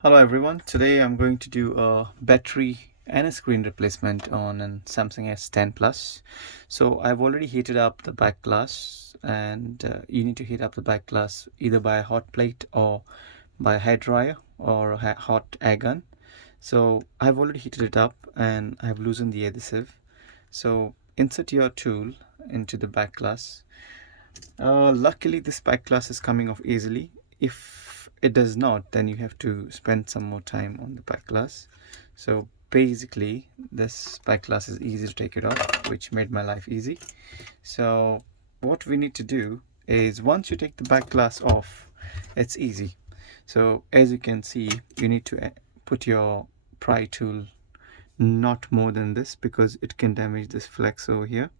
Hello everyone, today I'm going to do a battery and a screen replacement on an Samsung S10 Plus. So I've already heated up the back glass, and you need to heat up the back glass either by a hot plate or by a hair dryer or a hot air gun. So I've already heated it up and I've loosened the adhesive. So insert your tool into the back glass. Luckily, this back glass is coming off easily. If it does not, then you have to spend some more time on the back glass. So basically, this back glass is easy to take it off, which made my life easy. So what we need to do is, once you take the back glass off, it's easy. So as you can see, you need to put your pry tool not more than this, because it can damage this flex over here.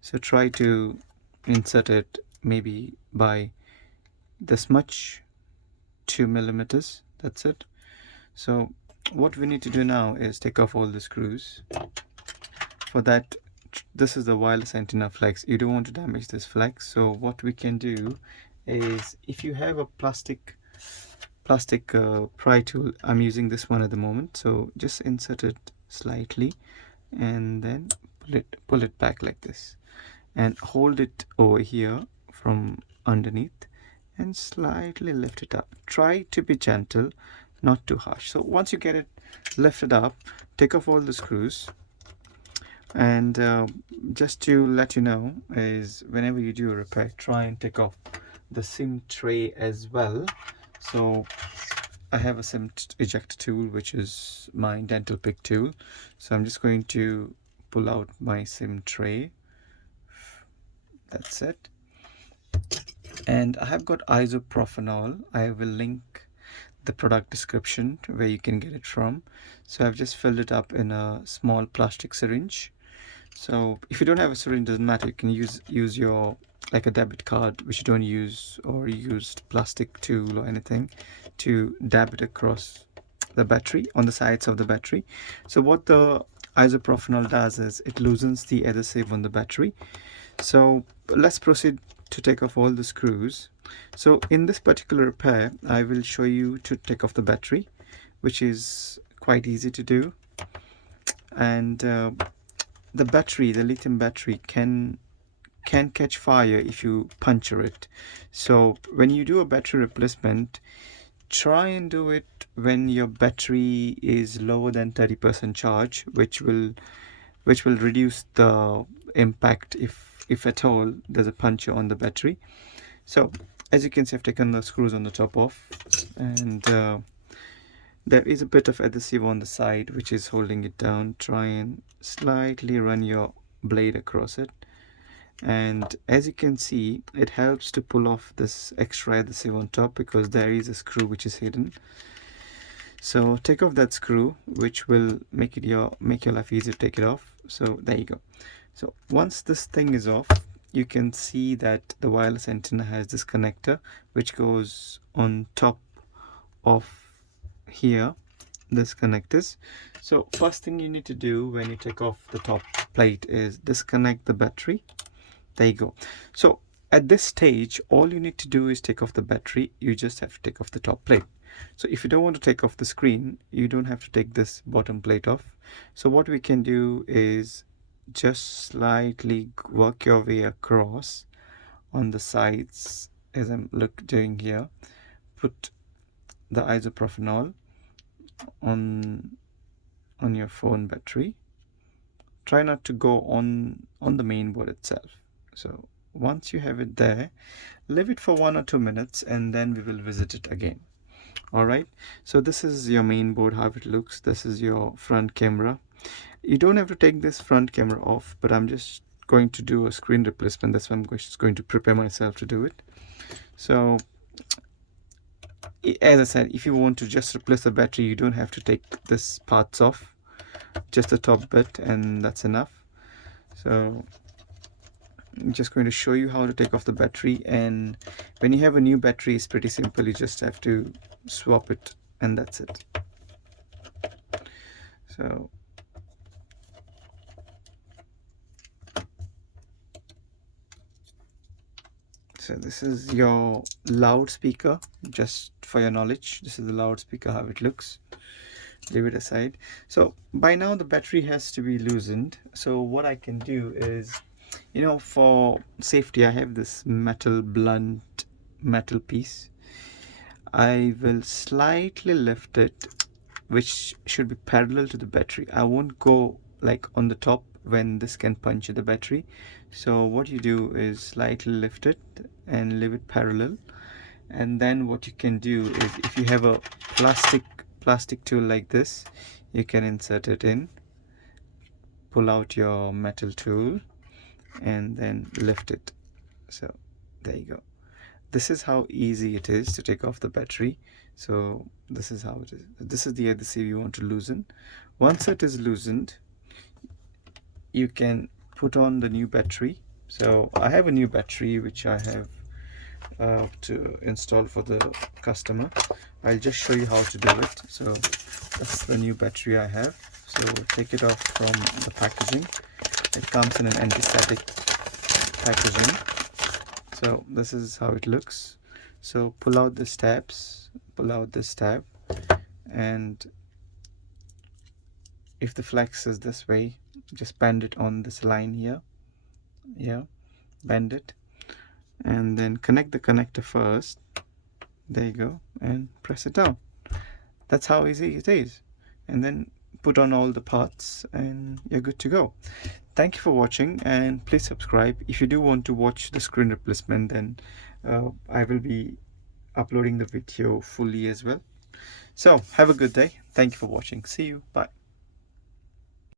So try to insert it maybe by this much, 2 millimeters. That's it. So what we need to do now is take off all the screws. For that, this is the wireless antenna flex. You don't want to damage this flex. So what we can do is, if you have a plastic pry tool, I'm using this one at the moment, so just insert it slightly and then pull it back like this, and hold it over here from underneath and slightly lift it up. Try to be gentle, not too harsh. So once you get it lifted up, take off all the screws. And just to let you know, is whenever you do a repair, try and take off the SIM tray as well. So I have a SIM ejector tool, which is my dental pick tool. So I'm just going to pull out my SIM tray. That's it. And I have got isopropanol. I will link the product description where you can get it from. So I've just filled it up in a small plastic syringe. So if you don't have a syringe, doesn't matter. You can use your, like, a debit card, which you don't use, or used plastic tool or anything, to dab it across the battery, on the sides of the battery. So what the isopropanol does is it loosens the adhesive on the battery. So let's proceed to take off all the screws. So in this particular repair, I will show you to take off the battery, which is quite easy to do. And the battery, the lithium battery, can catch fire if you puncture it. So when you do a battery replacement, try and do it when your battery is lower than 30% charge, which will reduce the impact, if at all there's a puncture on the battery. So as you can see, I've taken the screws on the top off, and there is a bit of adhesive on the side which is holding it down. Try and slightly run your blade across it, and as you can see, it helps to pull off this extra adhesive on top, because there is a screw which is hidden. So take off that screw, which will make your life easier to take it off. So there you go. So once this thing is off, you can see that the wireless antenna has this connector which goes on top of here, this connectors. So first thing you need to do when you take off the top plate is disconnect the battery. There you go. So at this stage, all you need to do is take off the battery. You just have to take off the top plate. So if you don't want to take off the screen, you don't have to take this bottom plate off. So what we can do is just slightly work your way across on the sides, as I'm doing here. Put the isopropanol on your phone battery. Try not to go on the main board itself. So once you have it there, leave it for 1 or 2 minutes, and then we will visit it again. All right, so this is your main board, how it looks. This is your front camera. You don't have to take this front camera off, but I'm just going to do a screen replacement. That's why I'm just going to prepare myself to do it. So as I said, if you want to just replace the battery, you don't have to take this parts off, just the top bit, and that's enough. So I'm just going to show you how to take off the battery. And when you have a new battery, it's pretty simple. You just have to swap it, and that's it. So So this is your loudspeaker, just for your knowledge. This is the loudspeaker, how it looks. Leave it aside. So by now the battery has to be loosened. So what I can do is, for safety, I have this blunt metal piece. I will slightly lift it, which should be parallel to the battery. I won't go like on the top when this can puncture the battery. So what you do is slightly lift it and leave it parallel. And then what you can do is, if you have a plastic tool like this, you can insert it in, pull out your metal tool, and then lift it. So there you go. This is how easy it is to take off the battery. So this is how it is. This is the adhesive you want to loosen. Once it is loosened, you can put on the new battery. So I have a new battery which I have to install for the customer. I'll just show you how to do it. So that's the new battery I have. So take it off from the packaging. It comes in an anti-static packaging. So this is how it looks. So pull out the tabs, pull out this tab, and if the flex is this way, just bend it on this line here. Yeah, bend it, and then connect the connector first. There you go, and press it down. That's how easy it is. And then put on all the parts and you're good to go. Thank you for watching, and please subscribe. If you do want to watch the screen replacement, then I will be uploading the video fully as well. So have a good day. Thank you for watching. See you. Bye.